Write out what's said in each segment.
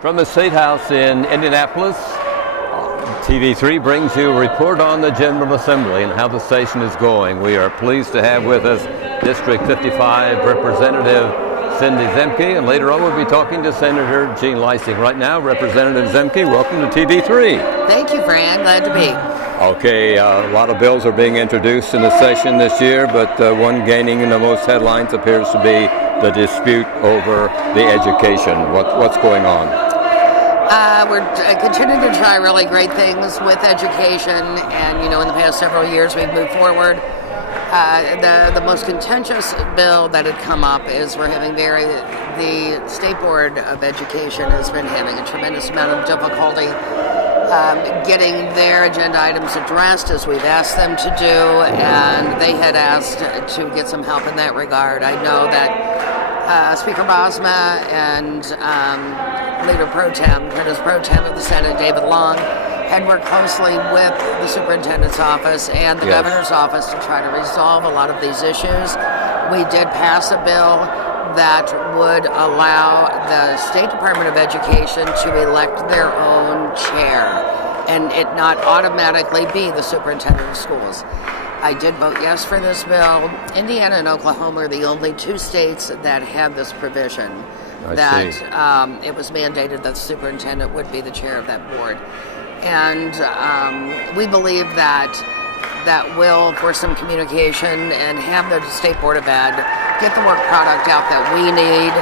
From the Statehouse in Indianapolis, TV3 brings you a report on the General Assembly and how the station is going. We are pleased to have with us District 55 Representative Cindy Zemke, and later on we'll be talking to Senator Jean Leising. Right now, Representative Zemke, welcome to TV3. Thank you, Fran. Glad to be. Okay, a lot of bills are being introduced in the session this year, but one gaining the most headlines appears to be the dispute over the education. What's going on? We're continuing to try really great things with education, and in the past several years we've moved forward. The most contentious bill that had come up is the State Board of Education has been having a tremendous amount of difficulty getting their agenda items addressed as we've asked them to do, and they had asked to get some help in that regard. I know that Speaker Bosma and Leader Pro Tem of the Senate, David Long, had worked closely with the Superintendent's Office and the Governor's Office to try to resolve a lot of these issues. We did pass a bill that would allow the State Department of Education to elect their own chair and it not automatically be the Superintendent of Schools. I did vote yes for this bill. Indiana and Oklahoma are the only two states that have this provision. It was mandated that the superintendent would be the chair of that board. And we believe that will force some communication and have the State Board of Ed get the work product out that we need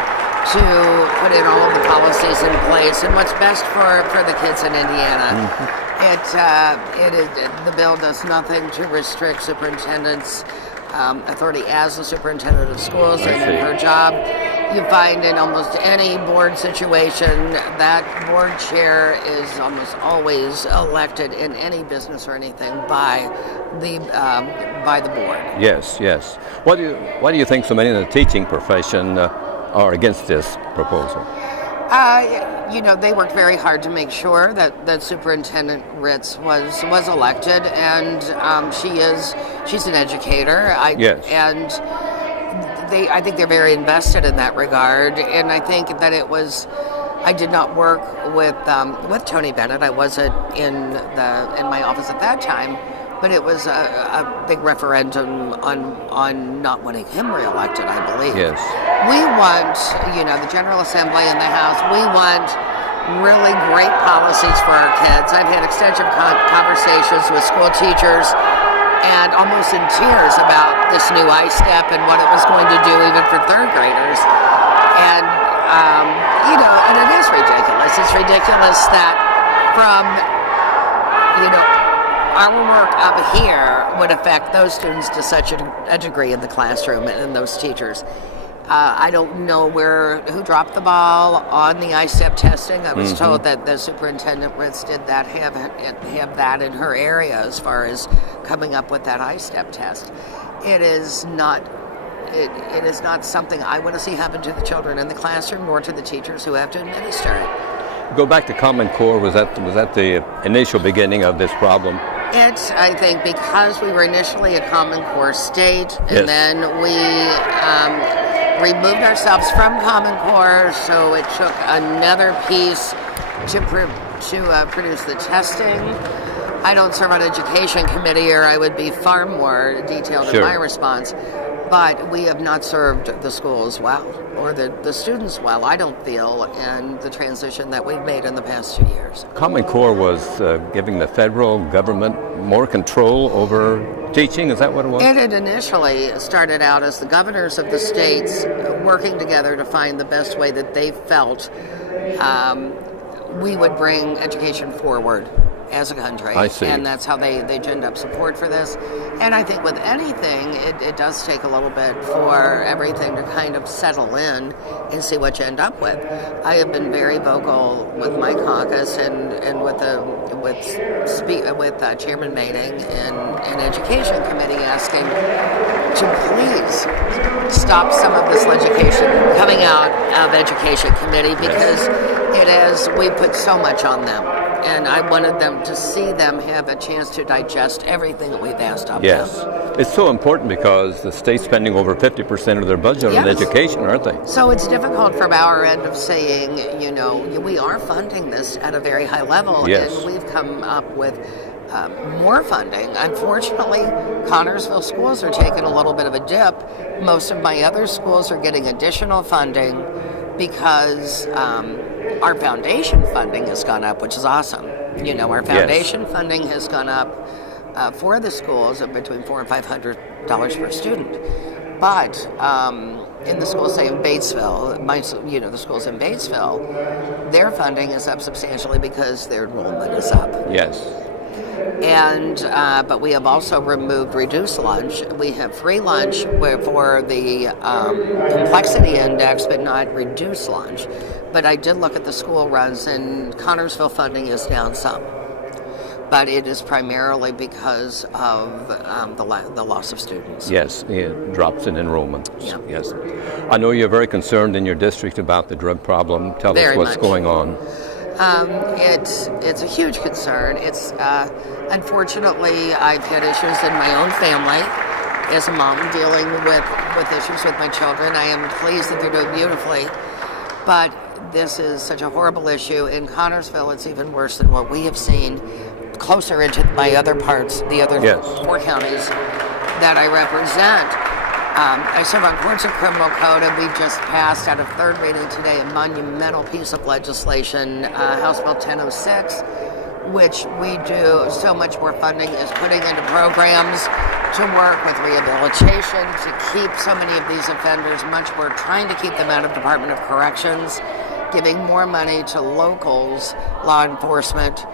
to put in all of the policies in place and what's best for the kids in Indiana. Mm-hmm. The bill does nothing to restrict superintendent's authority as the superintendent of schools and in her job. You find in almost any board situation that board chair is almost always elected in any business or anything by the board. Yes. Why do you think so many in the teaching profession are against this proposal? They worked very hard to make sure that Superintendent Ritz was elected, and she's an educator. I think they're very invested in that regard, and I think that I did not work with Tony Bennett. I wasn't in my office at that time, but it was a big referendum on not wanting him reelected, I believe. Yes. We want, the General Assembly and the House, we want really great policies for our kids. I've had extensive conversations with school teachers and almost in tears about this new I-STEP and what it was going to do even for third graders. And, and it is ridiculous. It's ridiculous that our work up here would affect those students to such a degree in the classroom and those teachers. I don't know who dropped the ball on the I-STEP testing. I was told that the Superintendent Ritz did have that in her area as far as coming up with that I-STEP test. It is not something I want to see happen to the children in the classroom nor to the teachers who have to administer it. Go back to Common Core. Was that the initial beginning of this problem? I think, because we were initially a Common Core state, and then we removed ourselves from Common Core, so it took another piece to produce the testing. I don't serve on Education Committee, or I would be far more detailed in my response. But we have not served the schools well, or the students well, I don't feel, in the transition that we've made in the past 2 years. Common Core was giving the federal government more control over teaching, is that what it was? It had initially started out as the governors of the states working together to find the best way that they felt we would bring education forward as a country. I see. And that's how they ginned up support for this. And I think with anything, it does take a little bit for everything to kind of settle in and see what you end up with. I have been very vocal with my caucus and with Chairman Mating and Education Committee asking to please stop some of this legislation coming out of Education Committee, because we put so much on them. And I wanted them to see them have a chance to digest everything that we've asked of Yes. them. It's so important because the state's spending over 50% of their budget on Yes. education, aren't they? So it's difficult from our end of saying, we are funding this at a very high level, Yes. and we've come up with more funding. Unfortunately, Connorsville schools are taking a little bit of a dip. Most of my other schools are getting additional funding because our foundation funding has gone up, which is awesome. Our foundation funding has gone up for the schools of between $400 and $500 per student. But in the schools, say in Batesville, the schools in Batesville, their funding is up substantially because their enrollment is up. Yes. And but we have also removed reduced lunch. We have free lunch for the complexity index, but not reduced lunch. But I did look at the school runs, and Connorsville funding is down some. But it is primarily because of the loss of students. Yes, it drops in enrollment. Yeah. Yes. I know you're very concerned in your district about the drug problem. Tell us what's going on. It's a huge concern. It's unfortunately, I've had issues in my own family as a mom dealing with issues with my children. I am pleased that they're doing beautifully, but this is such a horrible issue. In Connorsville, it's even worse than what we have seen closer into my other parts, the other Yes. 4 counties that I represent. I serve on courts of criminal code, and we just passed out of third reading today a monumental piece of legislation, House Bill 1006, which we do so much more funding is putting into programs to work with rehabilitation, to keep so many of these offenders much more, trying to keep them out of Department of Corrections, giving more money to locals, law enforcement.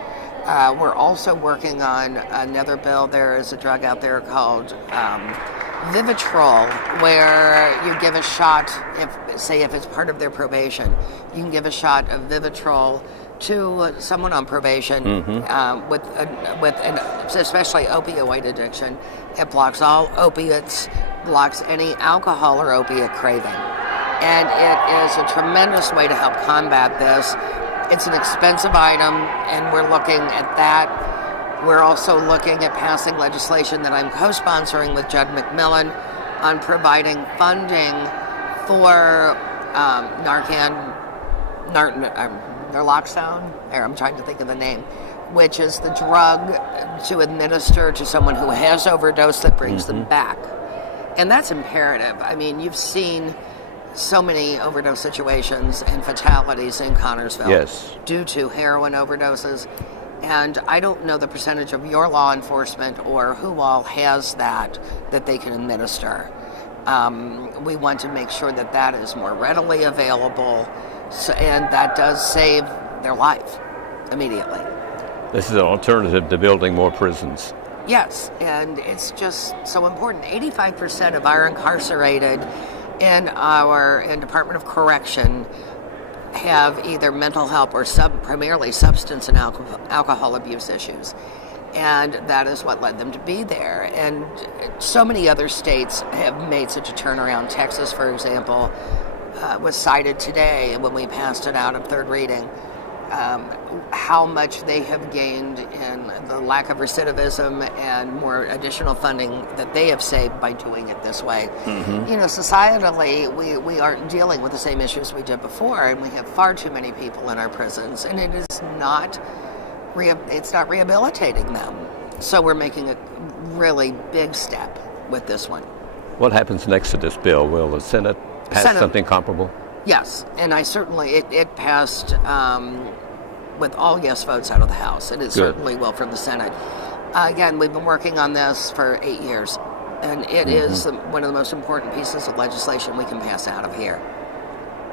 We're also working on another bill. There is a drug out there called Vivitrol, where you give a shot, if it's part of their probation, you can give a shot of Vivitrol to someone on probation with especially opioid addiction. It blocks all opiates, blocks any alcohol or opiate craving. And it is a tremendous way to help combat this. It's an expensive item, and we're looking at that. We're also looking at passing legislation that I'm co-sponsoring with Judd McMillan on providing funding for naloxone, I'm trying to think of the name, which is the drug to administer to someone who has overdosed that brings them back. And that's imperative. I mean, you've seen so many overdose situations and fatalities in Connorsville due to heroin overdoses. And I don't know the percentage of your law enforcement or who all has that they can administer. We want to make sure that is more readily available, and that does save their life immediately. This is an alternative to building more prisons. Yes, and it's just so important. 85% of our incarcerated in Department of Correction have either mental health or primarily substance and alcohol abuse issues. And that is what led them to be there. And so many other states have made such a turnaround. Texas, for example, was cited today when we passed it out of third reading, how much they have gained in the lack of recidivism and more additional funding that they have saved by doing it this way. Societally, we aren't dealing with the same issues we did before, and we have far too many people in our prisons, and it's not rehabilitating them. So we're making a really big step with this one. What happens next to this bill? Will the Senate pass something comparable? Yes, and it passed with all yes votes out of the House, and it certainly will from the Senate. Again, we've been working on this for 8 years, and it is one of the most important pieces of legislation we can pass out of here.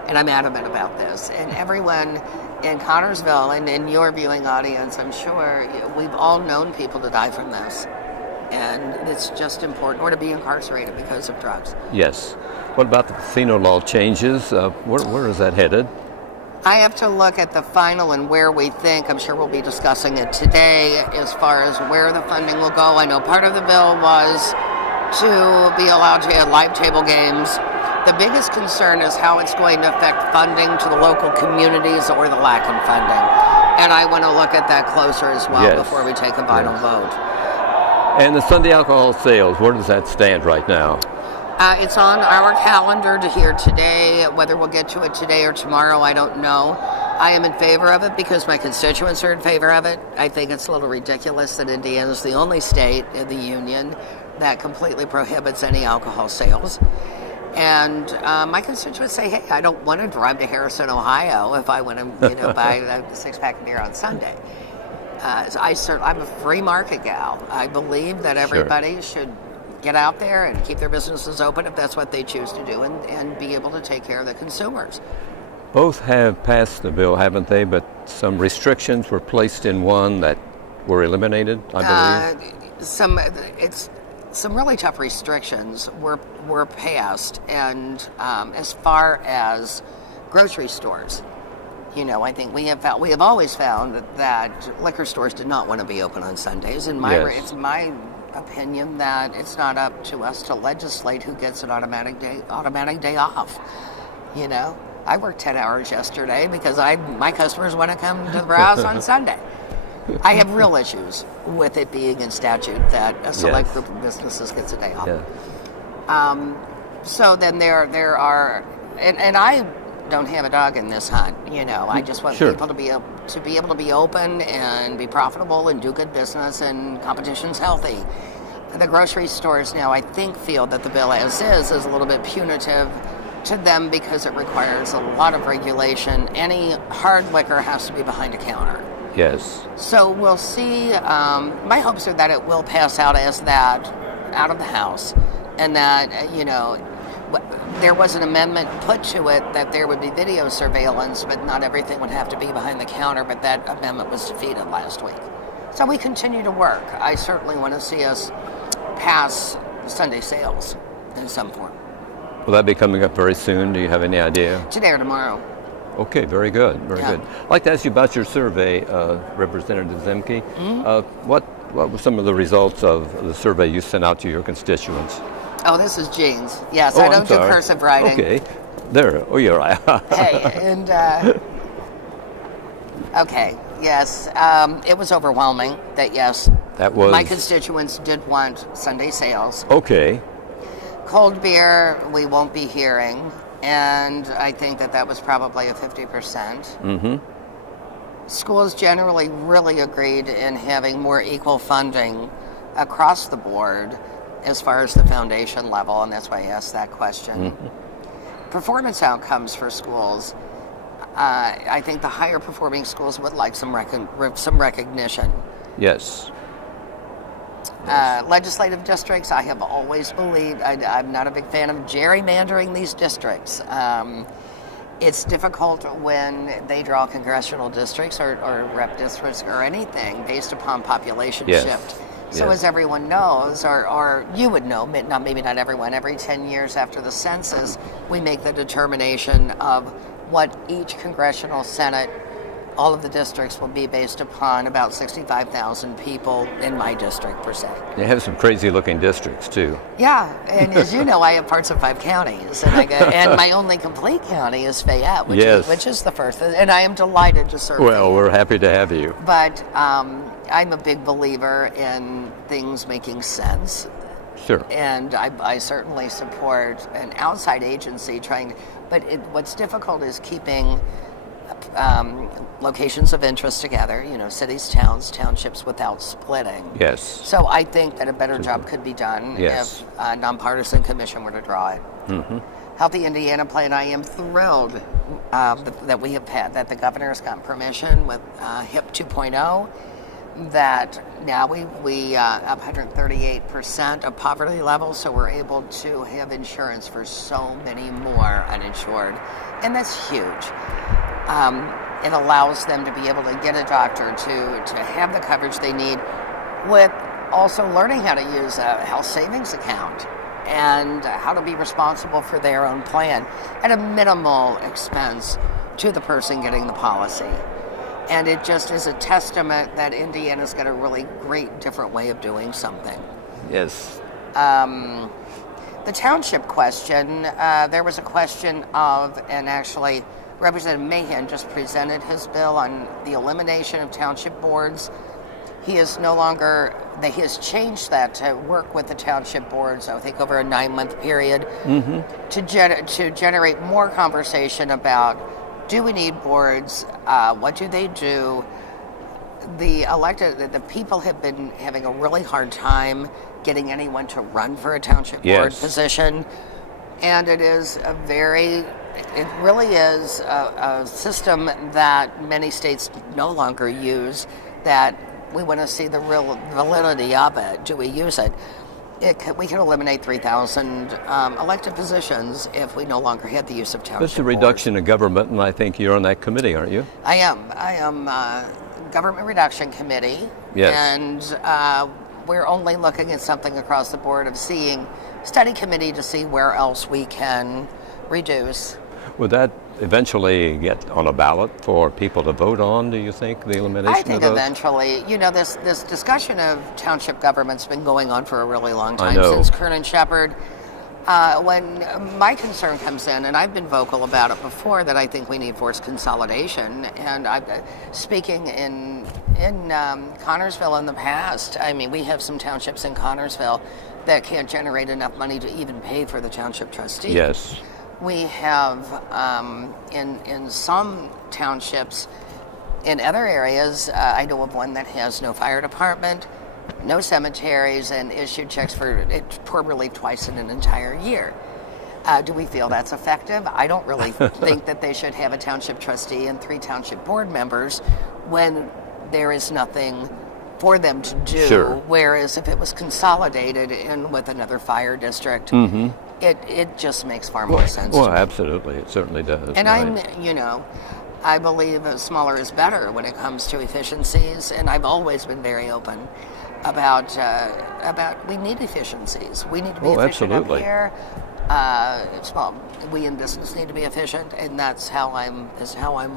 And I'm adamant about this. And everyone in Connorsville and in your viewing audience, I'm sure we've all known people to die from this. And it's just important, or to be incarcerated because of drugs. Yes. What about the casino law changes? Where is that headed? I have to look at the final and where we think. I'm sure we'll be discussing it today as far as where the funding will go. I know part of the bill was to be allowed to have live table games. The biggest concern is how it's going to affect funding to the local communities or the lack of funding. And I want to look at that closer as well Yes. before we take a final Yes. vote. And the Sunday alcohol sales, where does that stand right now? It's on our calendar to hear today. Whether we'll get to it today or tomorrow, I don't know. I am in favor of it because my constituents are in favor of it. I think it's a little ridiculous that Indiana is the only state in the union that completely prohibits any alcohol sales. And my constituents say, hey, I don't want to drive to Harrison, Ohio if I want to buy a six-pack of beer on Sunday. I'm a free market gal. I believe that everybody should get out there and keep their businesses open if that's what they choose to do, and be able to take care of the consumers. Both have passed the bill, haven't they? But some restrictions were placed in one that were eliminated, I believe. Some really tough restrictions were passed, and as far as grocery stores, I think we have always found that liquor stores did not want to be open on Sundays. And it's my opinion that it's not up to us to legislate who gets an automatic day off. I worked 10 hours yesterday because my customers want to come to the house on Sunday. I have real issues with it being in statute that a select group of businesses gets a day off. Yeah. So then there are, and I don't have a dog in this hunt. I just want people to be able to be open and be profitable and do good business, and competition's healthy. The grocery stores now, I think, feel that the bill as is a little bit punitive to them because it requires a lot of regulation. Any hard liquor has to be behind a counter. Yes. So we'll see. My hopes are that it will pass out as that out of the House, and that there was an amendment put to it that there would be video surveillance, but not everything would have to be behind the counter. But that amendment was defeated last week. So we continue to work. I certainly want to see us pass Sunday sales in some form. Will that be coming up very soon? Do you have any idea? Today or tomorrow. Okay, very good, very good. I'd like to ask you about your survey, Representative Zemke. What were some of the results of the survey you sent out to your constituents? Oh, this is Jean's. Yes, I don't do cursive writing. Okay, there. Oh, you're right. Hey, and okay, yes, it was overwhelming that that was my constituents did want Sunday sales. Okay. Cold beer, we won't be hearing. And I think that was probably a 50%. Mm-hmm. Schools generally really agreed in having more equal funding across the board as far as the foundation level, and that's why I asked that question. Mm-hmm. Performance outcomes for schools, I think the higher performing schools would like some recognition. Yes. Legislative districts, I have always believed, I'm not a big fan of gerrymandering these districts. It's difficult when they draw congressional districts or rep districts or anything based upon population shift. So as everyone knows, or you would know, maybe not everyone, every 10 years after the census, we make the determination of what each congressional senate, all of the districts will be based upon about 65,000 people in my district, per se. They have some crazy-looking districts, too. Yeah, and as you know, I have parts of 5 counties, and my only complete county is Fayette, which is the first, and I am delighted to serve. Well, we're happy to have you. But I'm a big believer in things making sense. Sure. And I certainly support an outside agency but what's difficult is keeping locations of interest together, cities, towns, townships, without splitting. Yes. So I think that a better job could be done if a nonpartisan commission were to draw it. Mm-hmm. Healthy Indiana Plan, I am thrilled that we have had, that the governor has gotten permission with HIP 2.0, that now we up 138% of poverty level, so we're able to have insurance for so many more uninsured, and that's huge. It allows them to be able to get a doctor, to have the coverage they need, with also learning how to use a health savings account and how to be responsible for their own plan at a minimal expense to the person getting the policy. And it just is a testament that Indiana's got a really great different way of doing something. Yes. The township question, there was a question of, and actually Representative Mahan just presented his bill on the elimination of township boards. He is no longer, he has changed that to work with the township boards, I think over a 9-month period, to generate more conversation about, do we need boards? What do they do? The people have been having a really hard time getting anyone to run for a township board position. And it really is a system that many states no longer use, that we want to see the real validity of it. Do we use it? We can eliminate 3,000 elected positions if we no longer had the use of township boards. This is a reduction in government, and I think you're on that committee, aren't you? I am Government Reduction Committee. Yes. And we're only looking at something across the board of seeing study committee to see where else we can reduce. Would that eventually get on a ballot for people to vote on, do you think, the elimination I think of those? eventually. This discussion of township government's been going on for a really long time, I know. since Kernan Shepherd. When my concern comes in, and I've been vocal about it before, that I think we need forced consolidation. And speaking in Connorsville in the past, I mean, we have some townships in Connorsville that can't generate enough money to even pay for the township trustee. Yes. We have in some townships, in other areas, I know of one that has no fire department, no cemeteries, and issued checks for poor relief twice in an entire year. Do we feel that's effective? I don't really think that they should have a township trustee and 3 township board members when there is nothing for them to do. Sure. Whereas if it was consolidated in with another fire district, it just makes far more sense. Well, to me. absolutely, it certainly does. And right. I believe smaller is better when it comes to efficiencies, and I've always been very open about we need efficiencies. We need to be efficient absolutely. up here. We in business need to be efficient, and that's how I'm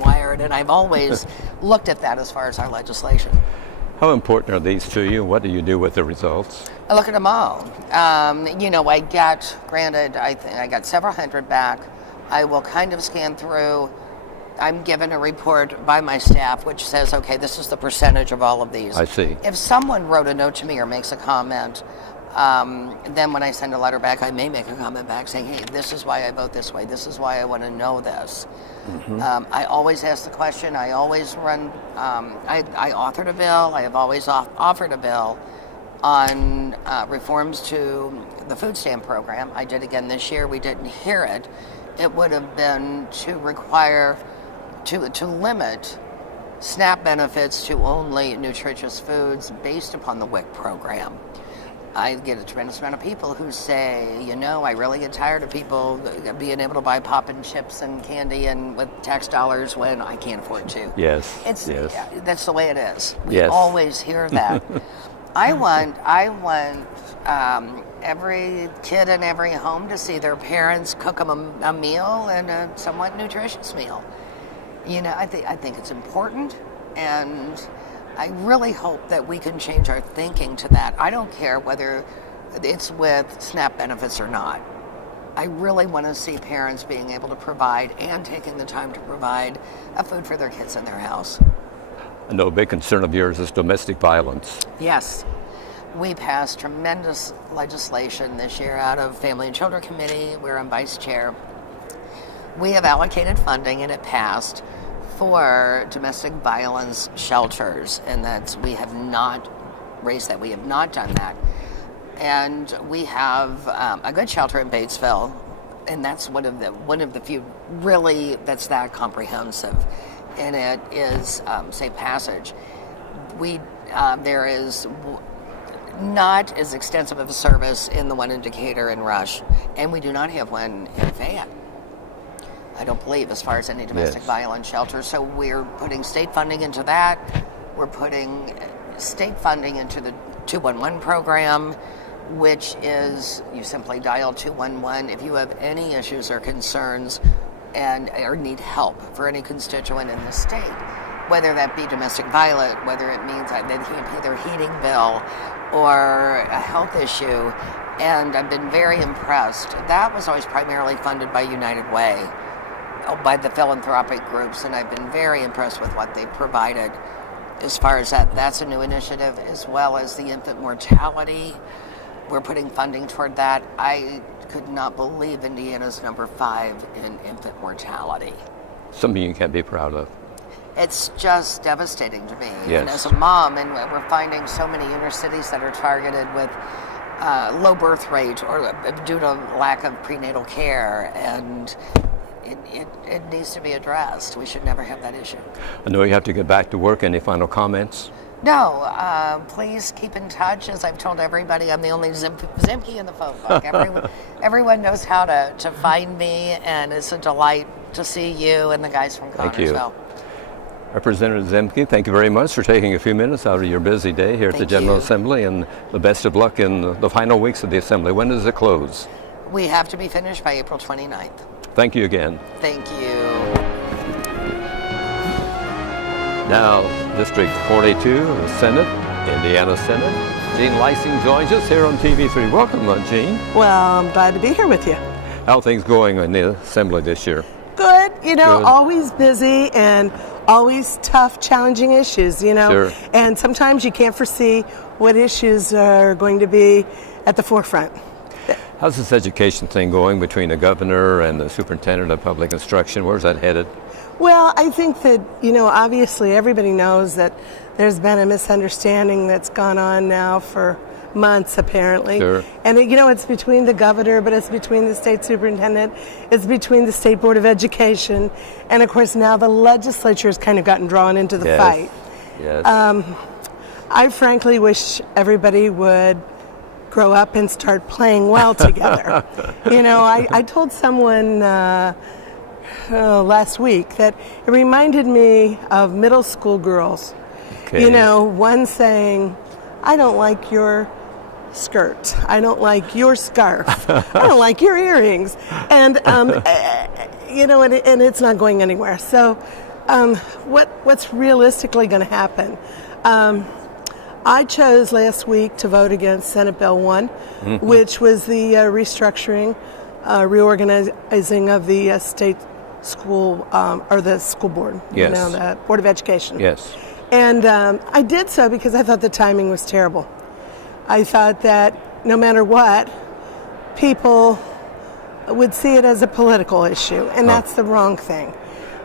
wired. And I've always looked at that as far as our legislation. How important are these to you? What do you do with the results? I look at them all. I got several hundred back. I will kind of scan through. I'm given a report by my staff which says, okay, this is the percentage of all of these. I see. If someone wrote a note to me or makes a comment, then when I send a letter back, I may make a comment back saying, hey, this is why I vote this way. This is why I want to know this. I always ask the question. I always run. I authored a bill. I have always offered a bill on reforms to the food stamp program. I did again this year. We didn't hear it. It would have been to require to limit SNAP benefits to only nutritious foods based upon the WIC program. I get a tremendous amount of people who say, I really get tired of people being able to buy pop and chips and candy and with tax dollars when I can't afford to. Yes. That's the way it is. We Yes. always hear that. I want every kid in every home to see their parents cook them a meal, and a somewhat nutritious meal. I think it's important, and I really hope that we can change our thinking to that. I don't care whether it's with SNAP benefits or not. I really want to see parents being able to provide and taking the time to provide a food for their kids in their house. I know a big concern of yours is domestic violence. Yes. We passed tremendous legislation this year out of Family and Children Committee, where I'm vice chair. We have allocated funding, and it passed, for domestic violence shelters, and we have not raised that. We have not done that. And we have a good shelter in Batesville, and that's one of the few really that's that comprehensive, and it is Safe Passage. There is not as extensive of a service in the one in Decatur and Rush, and we do not have one in Fayette. I don't believe, as far as any domestic violence shelters. So we're putting state funding into that. We're putting state funding into the 211 program, which is you simply dial 211 if you have any issues or concerns or need help for any constituent in the state, whether that be domestic violence, whether it means that they can't pay their heating bill or a health issue. And I've been very impressed. That was always primarily funded by United Way. by the philanthropic groups, and I've been very impressed with what they've provided as far as that. That's a new initiative, as well as the infant mortality. We're putting funding toward that. I could not believe Indiana's number 5 in infant mortality. Something you can't be proud of. It's just devastating to me. Yes. And as a mom, and we're finding so many inner cities that are targeted with low birth rate or due to lack of prenatal care, and it needs to be addressed. We should never have that issue. I know you have to get back to work. Any final comments? No, please keep in touch. As I've told everybody, I'm the only Zemke in the phone book. Everyone knows how to find me, and it's a delight to see you and the guys from Thank Connersville. you. Representative Zemke, thank you very much for taking a few minutes out of your busy day here at the General Assembly, and the best of luck in the final weeks of the Assembly. When does it close? We have to be finished by April 29th. Thank you again. Thank you. Now, District 42, the Senate, Indiana Senate. Jean Lysing joins us here on TV3. Welcome, Jean. Well, I'm glad to be here with you. How are things going in the Assembly this year? Good. Good. Always busy and always tough, challenging issues, Sure. And sometimes you can't foresee what issues are going to be at the forefront. How's this education thing going between the governor and the superintendent of public instruction? Where's that headed? Well, I think that, obviously everybody knows that there's been a misunderstanding that's gone on now for months, apparently. Sure. And, it's between the governor, but it's between the state superintendent, it's between the State Board of Education, and, of course, now the legislature has kind of gotten drawn into the fight. Yes. I frankly wish everybody would grow up and start playing well together. I told someone last week that it reminded me of middle school girls. Okay. One saying, I don't like your skirt. I don't like your scarf. I don't like your earrings. And, and it's not going anywhere. So what's realistically going to happen? I chose last week to vote against Senate Bill 1, which was the restructuring, reorganizing of the state school, or the school board, Yes. The Board of Education. Yes. And I did so because I thought the timing was terrible. I thought that no matter what, people would see it as a political issue, and that's the wrong thing.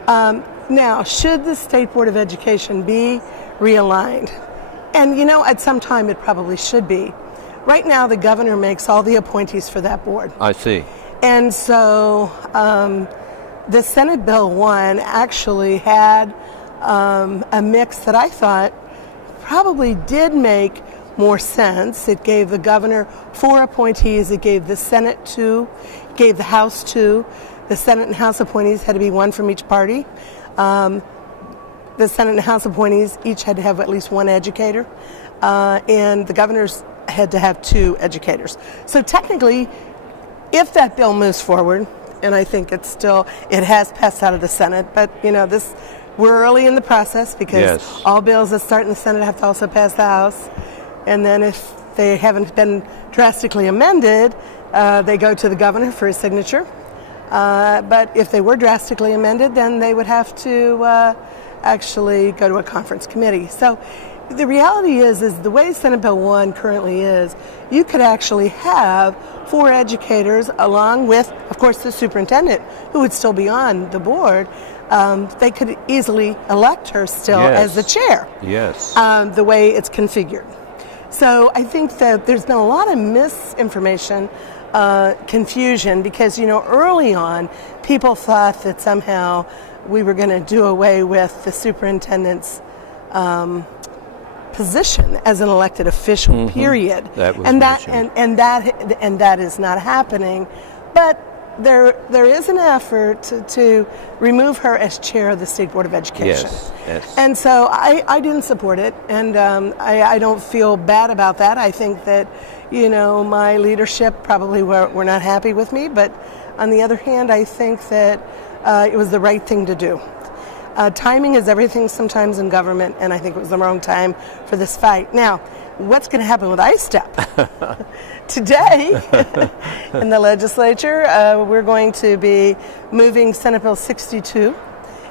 Now, should the State Board of Education be realigned? And, at some time it probably should be. Right now, the governor makes all the appointees for that board. I see. And so the Senate Bill 1 actually had a mix that I thought probably did make more sense. It gave the governor 4 appointees. It gave the Senate 2, it gave the House 2. The Senate and House appointees had to be 1 from each party. The Senate and House appointees each had to have at least 1 educator, and the governors had to have 2 educators. So technically, if that bill moves forward, and I think it has passed out of the Senate, but we're early in the process because all bills that start in the Senate have to also pass the House, and then if they haven't been drastically amended, they go to the governor for his signature. But if they were drastically amended, then they would have to actually go to a conference committee. So the reality is the way Senate Bill 1 currently is, you could actually have 4 educators along with, of course, the superintendent, who would still be on the board. They could easily elect her still as the chair. Yes. The way it's configured. So I think that there's been a lot of misinformation, confusion, because, early on, people thought that somehow we were going to do away with the superintendent's position as an elected official, period. That was and that is not happening. But there is an effort to remove her as chair of the State Board of Education. Yes. And so I didn't support it, and I don't feel bad about that. I think that, my leadership probably were not happy with me, but on the other hand, I think that it was the right thing to do. Timing is everything sometimes in government, and I think it was the wrong time for this fight. Now, what's going to happen with ISTEP? Today, in the legislature, we're going to be moving Senate Bill 62,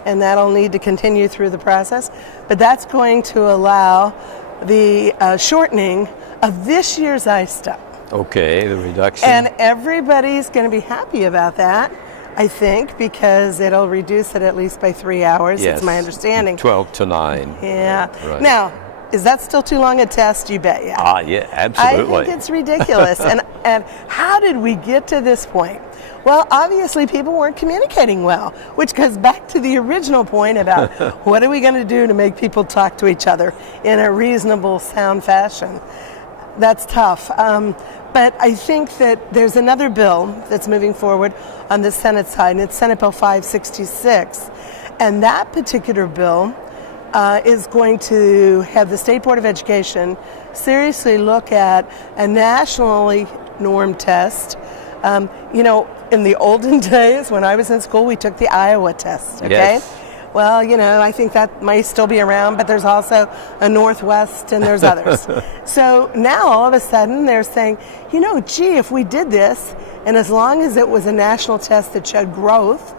and that'll need to continue through the process. But that's going to allow the shortening of this year's ISTEP. Okay, the reduction. And everybody's going to be happy about that, I think, because it'll reduce it at least by 3 hours. Yes. It's my understanding. 12 to 9. Yeah. Right. Now, is that still too long a test? You bet, yeah. Yeah, absolutely. I think it's ridiculous. and how did we get to this point? Well, obviously people weren't communicating well, which goes back to the original point about what are we going to do to make people talk to each other in a reasonable, sound fashion. That's tough. But I think that there's another bill that's moving forward on the Senate side, and it's Senate Bill 566. And that particular bill is going to have the State Board of Education seriously look at a nationally normed test. In the olden days, when I was in school, we took the Iowa test, okay? Yes. Well, I think that might still be around, but there's also a Northwest and there's others. So now all of a sudden they're saying, gee, if we did this, and as long as it was a national test that showed growth,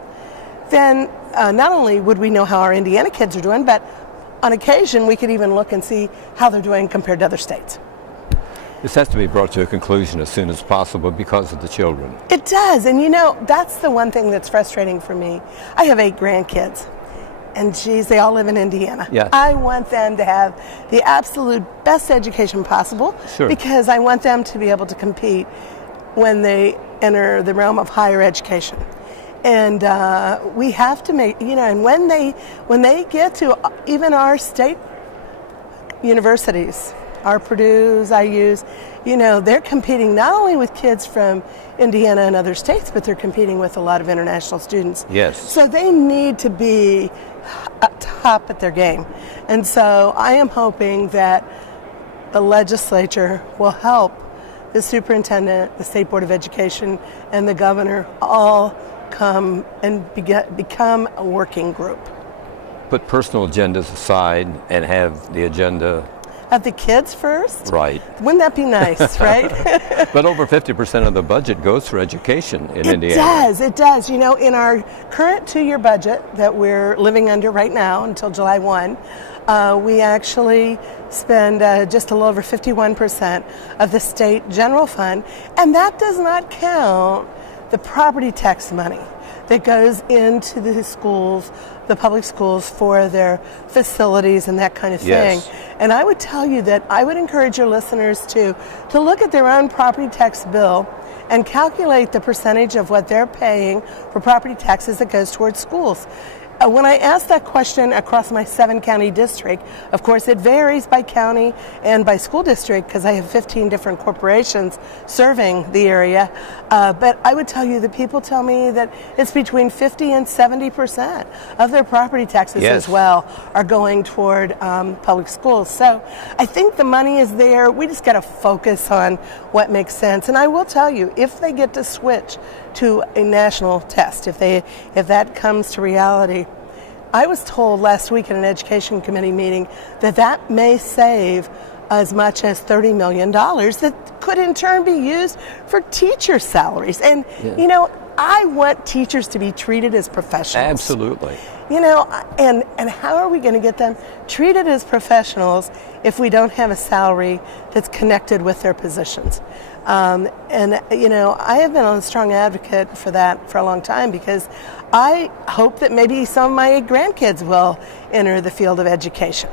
then not only would we know how our Indiana kids are doing, but on occasion we could even look and see how they're doing compared to other states. This has to be brought to a conclusion as soon as possible because of the children. It does, and that's the one thing that's frustrating for me. I have 8 grandkids, and geez, they all live in Indiana. Yeah. I want them to have the absolute best education possible. Sure. Because I want them to be able to compete when they enter the realm of higher education. And we have to make, and when they get to even our state universities, our Purdue's, IU's, they're competing not only with kids from Indiana and other states, but they're competing with a lot of international students. Yes. So they need to be up top at their game. And so I am hoping that the legislature will help the superintendent, the State Board of Education, and the governor all come and become a working group. Put personal agendas aside and have the agenda. Have the kids first? Right. Wouldn't that be nice, right? But over 50% of the budget goes for education in Indiana. It does. In our current 2-year budget that we're living under right now until July 1, we actually spend just a little over 51% of the state general fund, and that does not count the property tax money that goes into the schools, the public schools, for their facilities and that kind of thing. Yes. And I would tell you that I would encourage your listeners to look at their own property tax bill and calculate the percentage of what they're paying for property taxes that goes towards schools. When I asked that question across my 7-county district, of course it varies by county and by school district because I have 15 different corporations serving the area, but I would tell you that people tell me that it's between 50 and 70% of their property taxes as well are going toward public schools. So I think the money is there. We just got to focus on what makes sense. And I will tell you, if they get to switch to a national test, if that comes to reality, I was told last week in an education committee meeting that may save as much as $30 million that could in turn be used for teacher salaries. And, I want teachers to be treated as professionals. Absolutely. And how are we going to get them treated as professionals if we don't have a salary that's connected with their positions? I have been a strong advocate for that for a long time because I hope that maybe some of my grandkids will enter the field of education.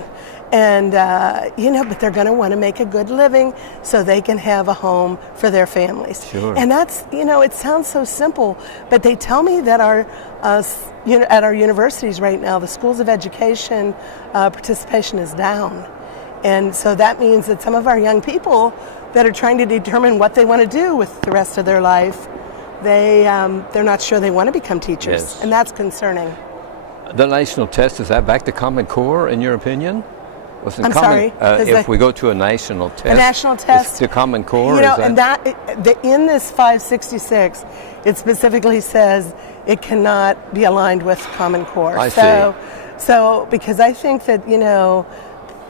And, but they're going to want to make a good living so they can have a home for their families. Sure. And that's, it sounds so simple, but they tell me that at our universities right now, the schools of education participation is down. And so that means that some of our young people that are trying to determine what they want to do with the rest of their life, they're not sure they want to become teachers. Yes. And that's concerning. The national test, is that back to Common Core in your opinion? I'm sorry. If we go to a national test, a national test to Common Core, and in this 566, it specifically says it cannot be aligned with Common Core. I see. So because I think that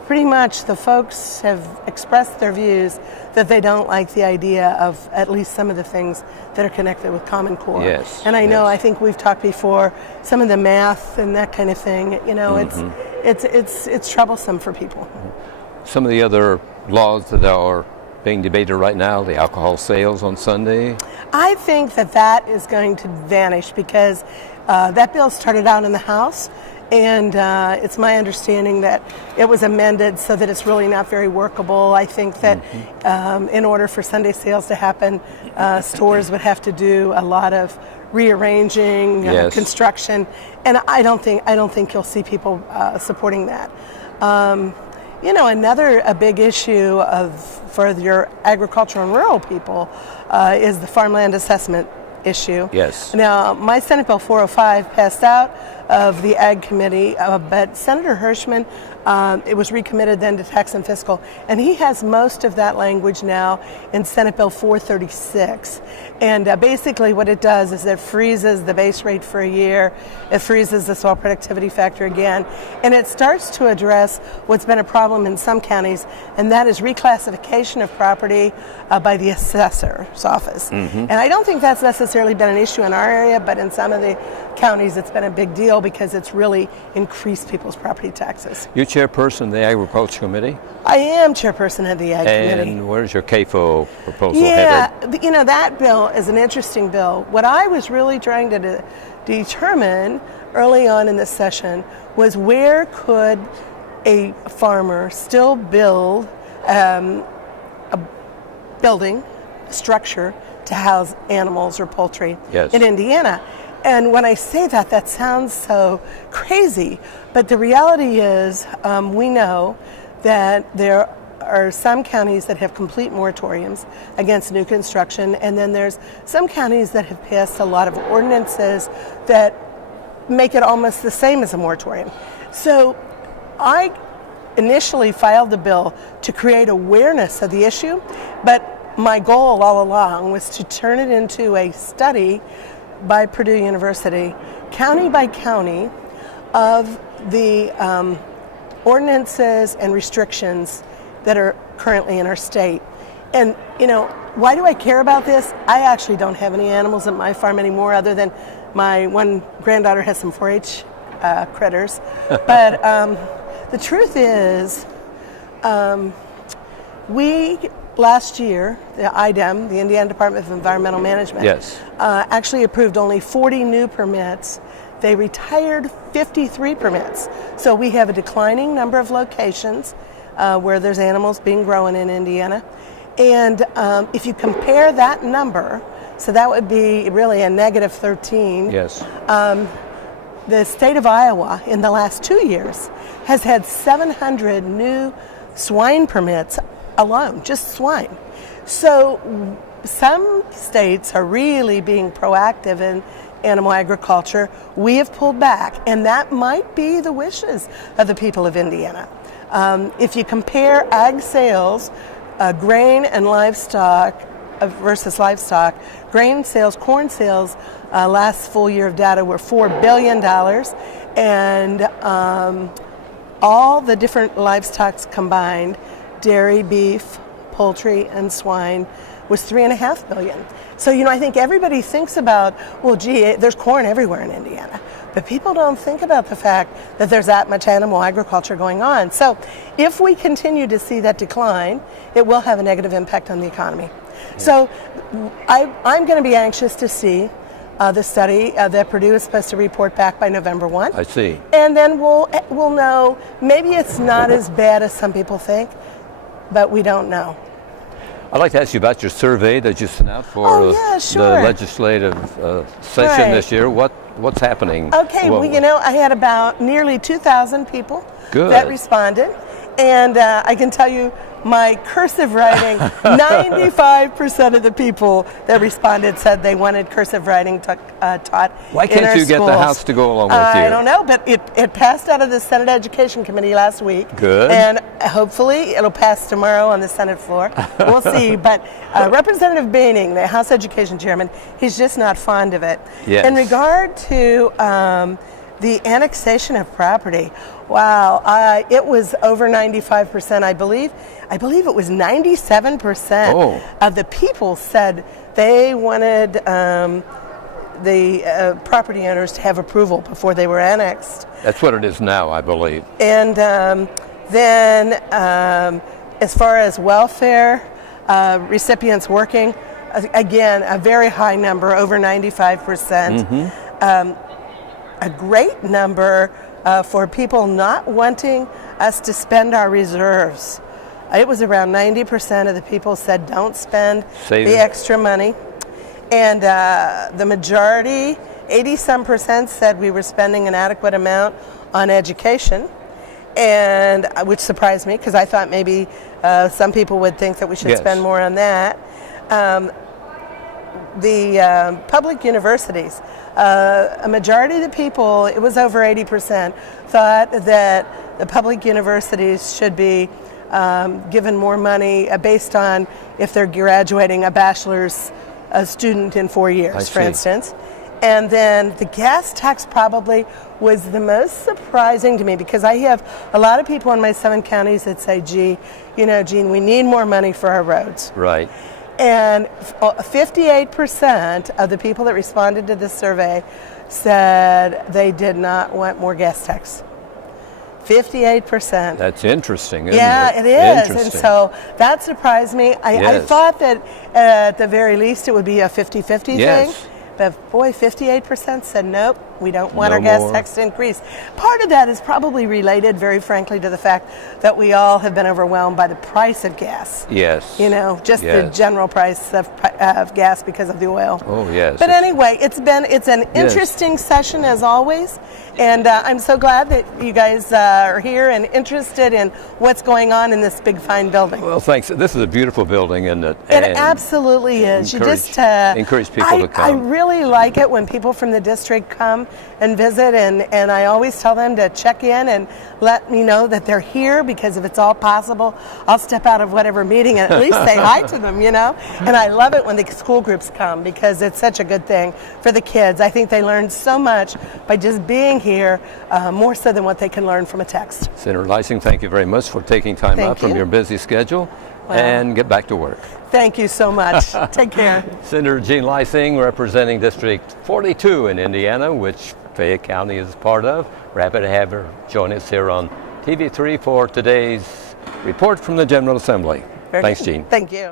pretty much the folks have expressed their views that they don't like the idea of at least some of the things that are connected with Common Core. Yes. And I know, yes. I think we've talked before, some of the math and that kind of thing, it's troublesome for people. Some of the other laws that are being debated right now, the alcohol sales on Sunday. I think that is going to vanish because that bill started out in the House, and it's my understanding that it was amended so that it's really not very workable. I think that in order for Sunday sales to happen, stores would have to do a lot of rearranging, yes. construction, and I don't think you'll see people supporting that. A big issue for your agricultural and rural people is the farmland assessment issue. Yes. Now, my Senate Bill 405 passed out of the Ag Committee, but Senator Hirschman, it was recommitted then to Tax and Fiscal, and he has most of that language now in Senate Bill 436. And basically what it does is it freezes the base rate for a year, it freezes the soil productivity factor again, and it starts to address what's been a problem in some counties, and that is reclassification of property by the assessor's office. And I don't think that's necessarily been an issue in our area, but in some of the counties it's been a big deal because it's really increased people's property taxes. You're chairperson of the Agriculture Committee? I am chairperson of the Ag Committee. And where's your CAFO proposal headed? Yeah, that bill is an interesting bill. What I was really trying to determine early on in this session was where could a farmer still build a building, structure to house animals or poultry yes. in Indiana. And when I say that, that sounds so crazy, but the reality is we know that there are some counties that have complete moratoriums against new construction, and then there's some counties that have passed a lot of ordinances that make it almost the same as a moratorium. So I initially filed the bill to create awareness of the issue, but my goal all along was to turn it into a study by Purdue University, county by county, of the ordinances and restrictions that are currently in our state. And, why do I care about this? I actually don't have any animals at my farm anymore other than my one granddaughter has some 4-H critters. But the truth is, we last year, the IDEM, the Indiana Department of Environmental Management, yes. Actually approved only 40 new permits. They retired 53 permits. So we have a declining number of locations where there's animals being grown in Indiana. And if you compare that number, so that would be really a negative 13. Yes. The state of Iowa in the last 2 years has had 700 new swine permits alone, just swine. So some states are really being proactive in animal agriculture. We have pulled back, and that might be the wishes of the people of Indiana. If you compare ag sales, grain and livestock versus livestock, grain sales, corn sales, last full year of data were $4 billion, and all the different livestocks combined, dairy, beef, poultry, and swine, was $3.5 billion. So, I think everybody thinks about, well, gee, there's corn everywhere in Indiana. But people don't think about the fact that there's that much animal agriculture going on. So if we continue to see that decline, it will have a negative impact on the economy. Yeah. So I'm going to be anxious to see the study that Purdue is supposed to report back by November 1. I see. And then we'll know, maybe it's not as bad as some people think, but we don't know. I'd like to ask you about your survey that you sent out for the legislative session this year. What's happening? Okay, I had about nearly 2,000 people that responded. And I can tell you, my cursive writing, 95% of the people that responded said they wanted cursive writing taught in our schools. Why can't you get the House to go along with you? I don't know, but it passed out of the Senate Education Committee last week. Good. And hopefully it'll pass tomorrow on the Senate floor. We'll see. But Representative Boehning, the House Education Chairman, he's just not fond of it. Yes. In regard to The annexation of property. Wow, it was over 95%, I believe. I believe it was 97% of the people said they wanted the property owners to have approval before they were annexed. That's what it is now, I believe. And then as far as welfare recipients working, again, a very high number, over 95%. A great number for people not wanting us to spend our reserves. It was around 90% of the people said don't spend the extra money. And the majority, 80-some%, said we were spending an adequate amount on education, and which surprised me because I thought maybe some people would think that we should spend more on that. The public universities, a majority of the people, it was over 80%, thought that the public universities should be given more money based on if they're graduating a bachelor's student in 4 years, for instance. And then the gas tax probably was the most surprising to me because I have a lot of people in my 7 counties that say, gee, Jean, we need more money for our roads. Right. And 58% of the people that responded to this survey said they did not want more gas tax. 58%. That's interesting, isn't it? Yeah, it is. And so that surprised me. I thought that at the very least it would be a 50-50 thing. But boy, 58% said nope, we don't want our gas tax to increase. Part of that is probably related, very frankly, to the fact that we all have been overwhelmed by the price of gas. Yes. The general price of gas because of the oil. Oh, yes. But anyway, it's an interesting session as always. And I'm so glad that you guys are here and interested in what's going on in this big, fine building. Well, thanks. This is a beautiful building, isn't it? It absolutely is. Encourage people to come. I really like it when people from the district come and visit, and I always tell them to check in and let me know that they're here, because if it's all possible, I'll step out of whatever meeting and at least say hi to them, And I love it when the school groups come because it's such a good thing for the kids. I think they learn so much by just being here, more so than what they can learn from a text. Senator Lysing, thank you very much for taking time out from your busy schedule and get back to work. Thank you so much. Take care. Senator Jean Lysing, representing District 42 in Indiana, which Fayette County is part of. We're happy to have her join us here on TV3 for today's report from the General Assembly. Thanks, Jean. Thank you.